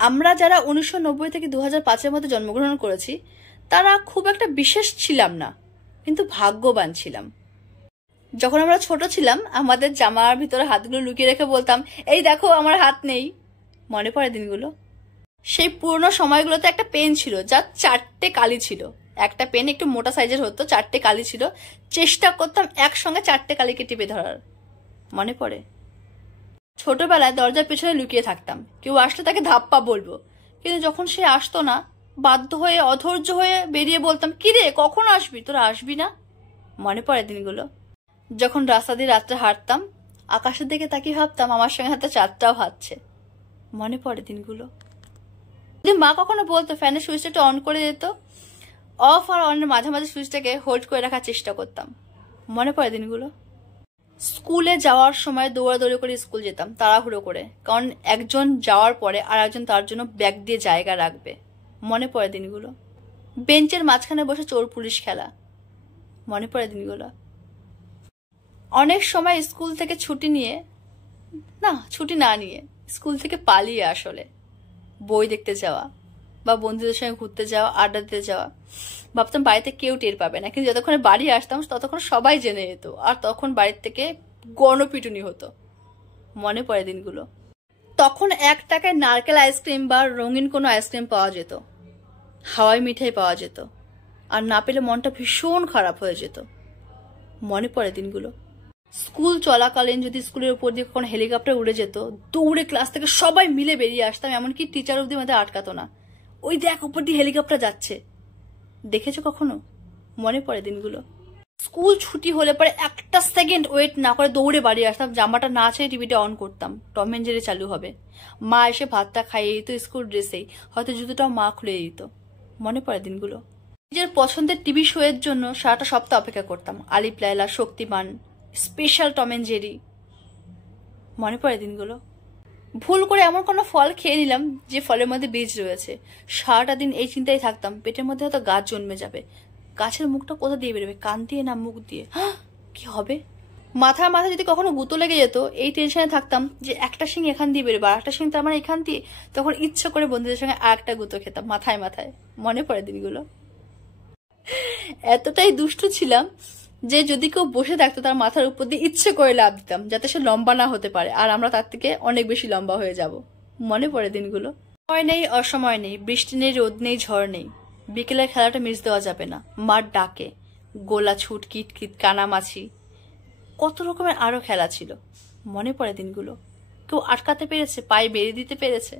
আমরা যারা 1990 থেকে 2005-এর মধ্যে জন্মগ্রহণ করেছি তারা খুব একটা বিশেষ ছিলাম না, কিন্তু ভাগ্যবান ছিলাম। যখন আমরা ছোট ছিলাম আমাদের জামার ভিতরে হাতগুলো লুকিয়ে রেখে বলতাম, এই দেখো আমার হাত নেই। মনে পড়ে দিনগুলো? সেই পুরনো সময়গুলোতে একটা পেন ছিল যার 4টে কালি ছিল। একটা পেন একটু মোটা সাইজের হতো, 4টে কালি ছিল। চেষ্টা করতাম একসঙ্গে 4টে কালিকে টিপে ধরার। মনে পড়ে? ছোটবেলায় দরজার পেছনে লুকিয়ে থাকতাম, কেউ আসলে তাকে ধাপ্পা বলবো, কিন্তু যখন সে আসতো না বাধ্য হয়ে অধৈর্য হয়ে বেরিয়ে বলতাম, কিরে কখন আসবি, তোরা আসবি না? মনে পড়ে দিনগুলো? যখন রাস্তা দিয়ে রাত্রে হাঁটতাম আকাশের দিকে তাকিয়ে ভাবতাম আমার সঙ্গে হাতে চাঁদটাও হাঁটছে। মনে পড়ে দিনগুলো? যদি মা কখনো বলতো ফ্যানের সুইচটা একটু অন করে দিত, অফ আর অনের মাঝামাঝি সুইচটাকে হোল্ড করে রাখার চেষ্টা করতাম। মনে পড়ে দিনগুলো? স্কুলে যাওয়ার সময় দৌড়াদৌড়ি করে স্কুল যেতাম তাড়াহুড়ো করে, কারণ একজন যাওয়ার পরে আর একজন তার জন্য ব্যাগ দিয়ে জায়গা রাখবে। মনে পড়ে দিনগুলো? বেঞ্চের মাঝখানে বসে চোর পুলিশ খেলা। মনে পড়ে দিনগুলো? অনেক সময় স্কুল থেকে ছুটি না নিয়ে স্কুল থেকে পালিয়ে আসলে বই দেখতে যাওয়া বা বন্ধুদের সঙ্গে ঘুরতে যাওয়া, আড্ডা দিতে যাওয়া। ভাবতাম বাড়িতে কেউ টের পাবে না, কিন্তু যতক্ষণ বাড়ি আসতাম ততক্ষণ সবাই জেনে যেত, আর তখন বাড়ির থেকে গণপিটুনি হতো। মনে পড়ে দিনগুলো? তখন 1 টাকায় নারকেল আইসক্রিম বা রঙিন কোনো আইসক্রিম পাওয়া যেত, হাওয়াই মিঠাই পাওয়া যেত, আর না পেলে মনটা ভীষণ খারাপ হয়ে যেত। মনে পড়ে দিনগুলো? স্কুল চলাকালীন যদি স্কুলের উপর দিয়ে কখনো হেলিকপ্টার উড়ে যেত, দৌড়ে ক্লাস থেকে সবাই মিলে বেরিয়ে আসতাম, এমনকি টিচার অব্দি আমাদের আটকাতো না। ওই দেখ উপর দিয়ে হেলিকপ্টার যাচ্ছে, দেখেছো কখনো? মনে পড়ে দিনগুলো? স্কুল ছুটি হলে পরে 1টা সেকেন্ড ওয়েট না করে দৌড়ে বাড়ি আসতাম, জামাটা না ছেড়ে টিভিটা অন করতাম, টম এন্ড জেরি চালু হবে। মা এসে ভাতটা খাইয়ে দিত স্কুল ড্রেসেই, হয়তো জুতোটাও মা খুলে দিত। মনে পড়ে দিনগুলো? নিজের পছন্দের টিভি শো এর জন্য সারাটা সপ্তাহ অপেক্ষা করতাম, আলিপ লায়লা, শক্তিমান, স্পেশাল টম এন্ড জেরি। মনে পড়ে দিনগুলো? ভুল করে এমন কোনো ফল খেয়ে নিলাম যে ফলের মধ্যে বীজ রয়েছে, সারাটা দিন এই চিন্তায় থাকতাম পেটের মধ্যে হয়তো গাছ জন্মে যাবে। গাছের মুখটা কোথা দিয়ে বেরোবে, কান দিয়ে না মুখ দিয়ে? কি হবে? মাথায় যদি কখনো গুঁতো লেগে যেত এই টেনশনে থাকতাম যে একটা শিং এখান দিয়ে বেরোবে আর একটা শিং তার মানে এখান দিয়ে, তখন ইচ্ছা করে বন্ধুদের সঙ্গে আর একটা গুঁতো খেতাম মাথায়। মনে পড়ে দিনগুলো? এতটাই দুষ্টু ছিলাম যে যদি কেউ বসে থাকতো তার মাথার উপর দিয়ে ইচ্ছে করে লাফ দিতাম যাতে সে লম্বা না হতে পারে, আর আমরা তার থেকে অনেক বেশি লম্বা হয়ে যাব। মনে পড়ে দিনগুলো? সময় নেই, অসময় নেই, বৃষ্টি নেই, রোদ নেই, ঝড় নেই, বিকেলের খেলাটা মিস দেওয়া যাবে না, মার ডাকে, গোলা ছুট, কিটকিট, কানামাছি, কত রকমের আরো খেলা ছিল। মনে পড়ে দিনগুলো? কেউ আটকাতে পেরেছে, পায়ে বেরিয়ে দিতে পেরেছে?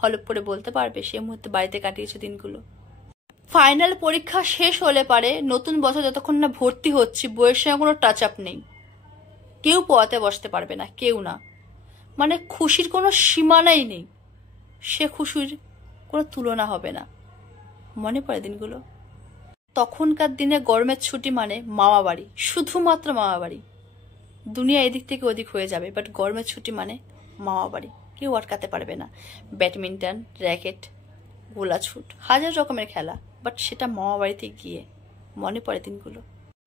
হলপ করে বলতে পারবে সে মুহূর্তে বাড়িতে কাটিয়েছে দিনগুলো? ফাইনাল পরীক্ষা শেষ হলে পারে নতুন বছর যতক্ষণ না ভর্তি হচ্ছি বইয়ের সঙ্গে কোনো টাচ আপ নেই, কেউ পড়াতে বসতে পারবে না, কেউ না। মানে খুশির কোনো সীমানাই নেই, সে খুশির কোনো তুলনা হবে না। মনে পড়ে দিনগুলো? তখনকার দিনে গরমের ছুটি মানে মামা বাড়ি, শুধুমাত্র মামা বাড়ি। দুনিয়া এদিক থেকে ওদিক হয়ে যাবে, বাট গরমের ছুটি মানে মামা বাড়ি, কেউ আটকাতে পারবে না। ব্যাডমিন্টন, র্যাকেট, গোলা ছুট, হাজার রকমের খেলা, বাট সেটা মামা বাড়িতে গিয়ে। মনে পড়ে দিনগুলো?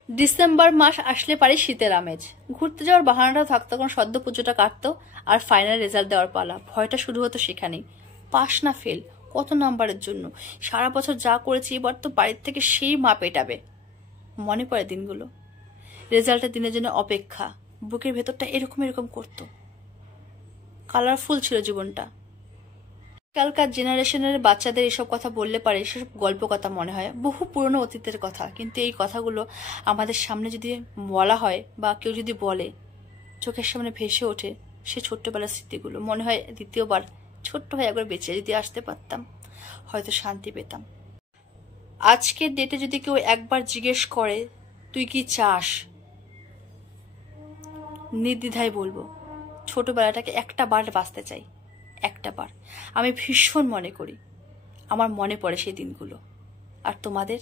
ডিসেম্বর মাস আসলে পারে শীতের আমেজ, ঘুরতে যাওয়ার বাহানাটা থাকতো, তখন সদ্য পুজোটা কাটতো আর ফাইনাল রেজাল্ট দেওয়ার পালা। ভয়টা শুরু হতো সেখানেই, পাস না ফেল, কত নাম্বারের জন্য। সারা বছর যা করেছি এবার তো বাড়ির থেকে সেই মা পেটাবে। মনে পড়ে দিনগুলো? রেজাল্টের দিনের জন্য অপেক্ষা, বুকের ভেতরটা এরকম করতো। কালারফুল ছিল জীবনটা। আজকালকার জেনারেশনের বাচ্চাদের এসব কথা বললে পারে সেসব গল্প কথা মনে হয়, বহু পুরনো অতীতের কথা। কিন্তু এই কথাগুলো আমাদের সামনে যদি বলা হয় বা কেউ যদি বলে, চোখের সামনে ভেসে ওঠে সে ছোট্টবেলার স্মৃতিগুলো। মনে হয় দ্বিতীয়বার ছোট্ট হয়ে একবার বেঁচে যদি আসতে পারতাম, হয়তো শান্তি পেতাম। আজকের ডেটে যদি কেউ একবার জিজ্ঞেস করে তুই কি চাস, নির্দ্বিধায় বলবো ছোটবেলাটাকে একটা বার বাঁচতে চাই, একটা বার। আমি ভীষণ মনে করি, আমার মনে পড়ে সেই দিনগুলো। আর তোমাদের?